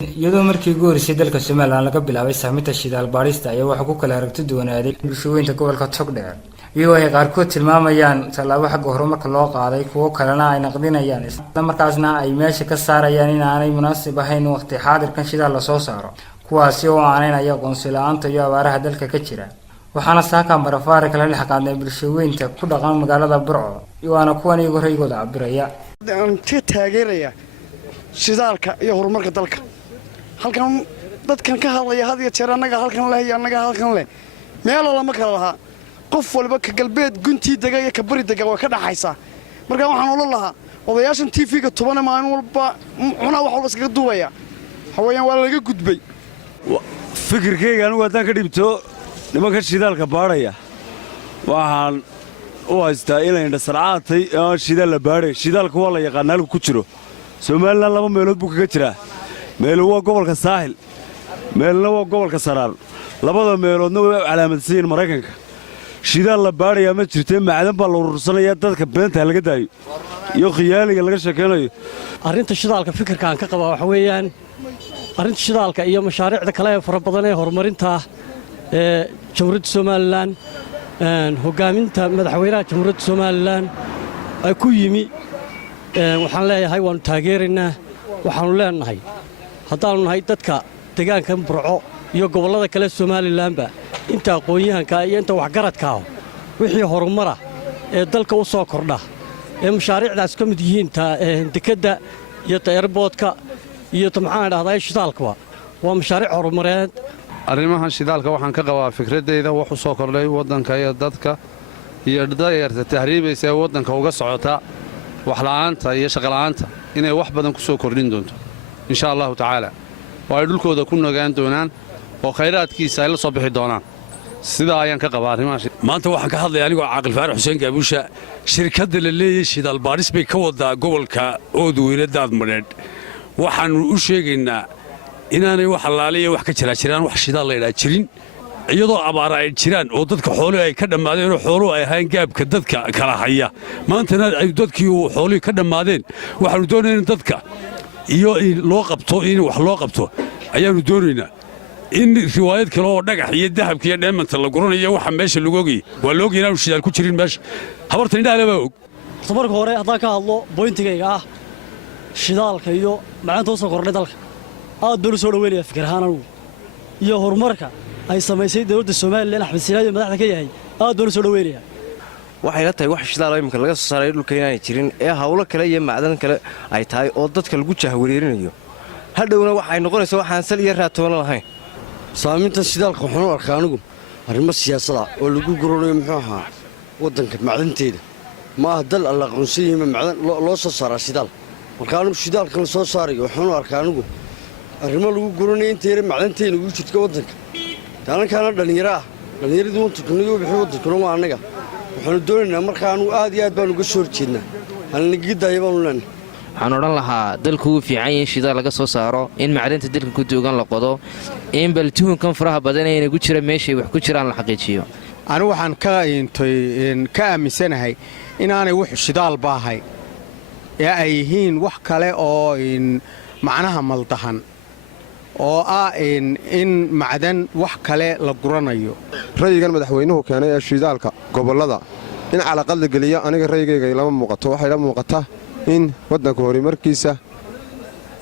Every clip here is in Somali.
iyadoo markii ugu horeysay dalka Soomaaliland laga bilaabay saamaynta shidaal baarista ayaa waxa ku kala aragti duwanaaday bulshooyinka gobolka Togdheer iyagoo ay qaarkood tilmaamayaan tallaabo xagga horumarka loo qaaday kuwo kalena ay naqdinayaan isla markaasna ay meesha ka saarayaan in aanay munaasib ahayn waqti xaadirkan shidaal la soo saaro kuwaasi oo aanay aqoonsi la'aanta iyo abaaraha dalka ka jira waxaana saaka marafaar kala dhex qaadnay bulshooyinka ku dhaqan magaalada Burco waana kuwan iyagu raygooda cabiraya taageeraya shidaalka iyo horumarka dalka halkan dadkan ka hadlaya had iyo jeer anaga halkan leh meel lama kala laha qof walba ka galbeed guntii dagay ka bari dagay waa ka dhaxaysa marka waxaan oran lahaa odayaashan TV-ga tubana maalin walba cuna wax walba iskaga duubaya hawayaan waa laga gudbay fikirkeyga anigu haddaan ka dhibto nimanka shidaalka baadhaya waxaan u haystaa inay indhasarcaatay oo shidaal la baadhay shidaalka waa la yaqaanaa halku ku jiro Soomaaliland laba meelood buu kaga jiraa meel waa gobolka Saaxil meelna waa gobolka Saraar labada meeloodna way calaamadsiin Mareykanka shidaal la baadhaya ma jirtay macdan baa la urursanaya dadka beenta laga daayo iyo khiyaaliga laga sheekeynayo arrinta shidaalka fikirkan ka qaba waxa weeyaan arrinta shidaalka iyo mashaariicda kale ee farabadan ee horumarinta jamhuuriyadda Soomaaliland hogaaminta madaxweynaha jamhuuriyadda Soomaaliland ay ku yimi waxaan leeyahay waan taageeraynaa waxaanu leenahay haddaanu nahay dadka deegaanka Burco iyo gobollada kale Soomaalilandba inta aqoonyahanka iyo inta waxgaradka wixii horumara ee dalka u soo kordha ee mashaariicdaas ka mid yihiin dekadda iyo airportka iyo maxaan dhahdaa shidaalka waa mashaariic horumareed arrimaha shidaalka waxaan ka qabaa fikradeyda wax u soo kordhay wadanka iyo dadka iyo da'yarta tahriibaysa ee wadanka uga socota wax la'aanta iyo shaqo la'aanta inay wax badan ku soo kordhin doonto insha Allah ta'ala oo ay dhulkooda ku nagaan doonaan oo khayraadkiisa ay la soo bixi doonaan sida ayaan ka qabaa arrimaha maanta waxaan ka hadlayaa anigoo Caaqil Faarax Xuseen Gaabusha shirkadda la leeyahay shidaal baaris bay ka wadaa gobolka Oodweyne Daadmareed waxaan u sheegaynaa inaanay wax halaaliye wax ka jiraan wax shidaal la ilaa jirin iyadoo abaar ay jiraan oo dadka xooluhu ay ka dhamaadeen oo xooluhu ay ahayn gaabka dadka kala haya maantana ay dadkii xooluhu ka dhamaadeen waxaanu doonaynaa dadka iyo loo qabto in wax loo qabto ayaanu doonaynaa in riwaayad kale oo dhagax iyo dahabka iyo dheemanta la guranayo waxa meesha lagu ogay waa loo geeyay inuu shidaal ku jirin meesha habarta indhaha laba og marka hore haddaan ka hadlo pointigayga shidaalka iyo macaanta soo kordhay dalka aad buu soo dhaweynaya fikir ahaan anigu iyo horumarka ay samaysay dawladda Soomaaliland Axmed Silayo madaxda ka yahay aad buu soo dhaweynaya waxay la tahay wax shidaal imka laga soo saaray dhulka inaan jirin ee hawlo kale iyo macdan kale ay tahay oo dadka lagu jahwareerinayo hadhowna waxay noqonaysaa waxaan sal iyo raatoon lahayn saaminta shidaalka waxaan u arkaa anigu arrimo siyaasada oo lagu guranayo muxuu ahaa wadanka macdanteeda ma dal alla aqoonsiyo macdan loo soo saaraa shidaal marka anigu shidaalka la soo saarayo waxaan u arkaa anigu arrimo lagu guranayo inta macdanteena ugu jirta wadanka taankaana dhalinyaradu wadanku bixi wadanku waa anaga waxaanu doonaynaa marka anu aad iyo aad baan uga soo horjeednaa halnigi daayabaanu leenahay waxaan odhan lahaa dalku uu fiican yahay shidaal laga soo saaro in macdanta dalka ku duugan la qodo in baltuunkan faraha badan ee inagu jira meeshay wax ku jiraan la xaqiijiyo anigu waxaan ka aaminsanahay inaanay wax shidaal baahay ee ay yihiin wax kale oo macnaha maldahan oo in macdan wax kale la guranayo rayigan madaxweynuhu keenay ee shidaalka gobolada in calaqad la geliyo aniga rayigayga lama muuqato waxay la muuqataa in wadanka horumarkiisa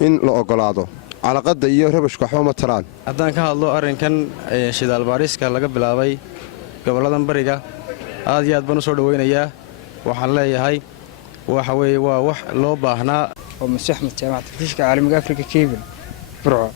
in la ogolaado calaqada iyo rabashka waxba ma taraan haddaan ka hadlo arrinkan shidaal baariska laga bilaabay goboladan bariga aad iyo aad baan u soo dhaweynayaa waxaan leeyahay waxa weeye waa wax loo baahnaa oo Madaxweynaha Jaamacadda Afrika Caalamiga Afrika Cable Burco.